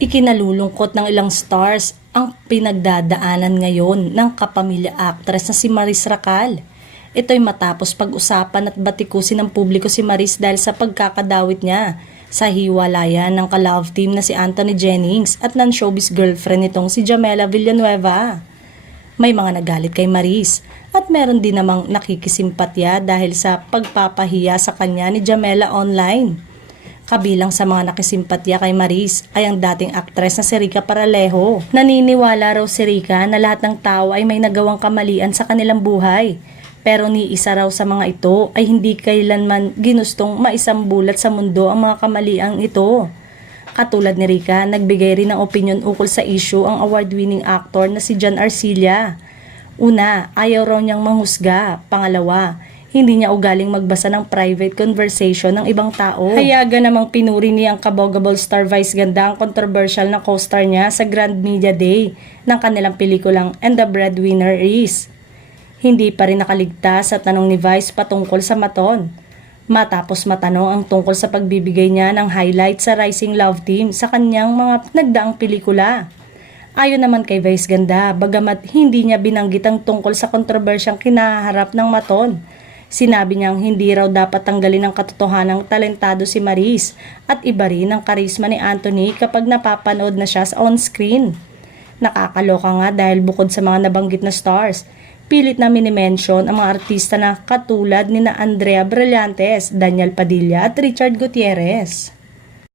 Ikinalulungkot ng ilang stars ang pinagdadaanan ngayon ng kapamilya actress na si Maris Racal. Ito'y matapos pag-usapan at batikusin ng publiko si Maris dahil sa pagkakadawit niya sa hiwalayan ng ka-love team na si Anthony Jennings at non-showbiz girlfriend nitong si Jamela Villanueva. May mga nagalit kay Maris at meron din namang nakikisimpatya dahil sa pagpapahiya sa kanya ni Jamela online. Kabilang sa mga nakisimpatya kay Maris ay ang dating aktres na si Rica Paralejo. Naniniwala raw si Rica na lahat ng tao ay may nagawang kamalian sa kanilang buhay. Pero ni isa raw sa mga ito ay hindi kailanman ginustong maisambulat sa mundo ang mga kamaliang ito. Katulad ni Rica, nagbigay rin ng opinion ukol sa issue ang award-winning actor na si John Arcilla. Una, ayaw raw niyang manghusga. Pangalawa, hindi niya ugaling magbasa ng private conversation ng ibang tao. Hayaga namang pinuri niya ang kabogable star Vice Ganda ang controversial na co-star niya sa Grand Media Day ng kanilang pelikulang And the Breadwinner Is. Hindi pa rin nakaligtas sa tanong ni Vice patungkol sa Maton. Matapos matanong ang tungkol sa pagbibigay niya ng highlight sa Rising Love Team sa kanyang mga nagdaang pelikula. Ayon naman kay Vice Ganda, bagamat hindi niya binanggit ang tungkol sa kontrobersyang kinaharap ng Maton, sinabi niyang hindi raw dapat tanggalin ang katotohanang talentado si Maris at iba rin ang karisma ni Anthony kapag napapanood na siya sa on-screen. Nakakaloka nga dahil bukod sa mga nabanggit na stars, pilit na minimension ang mga artista na katulad ni na Andrea Brillantes, Daniel Padilla at Richard Gutierrez.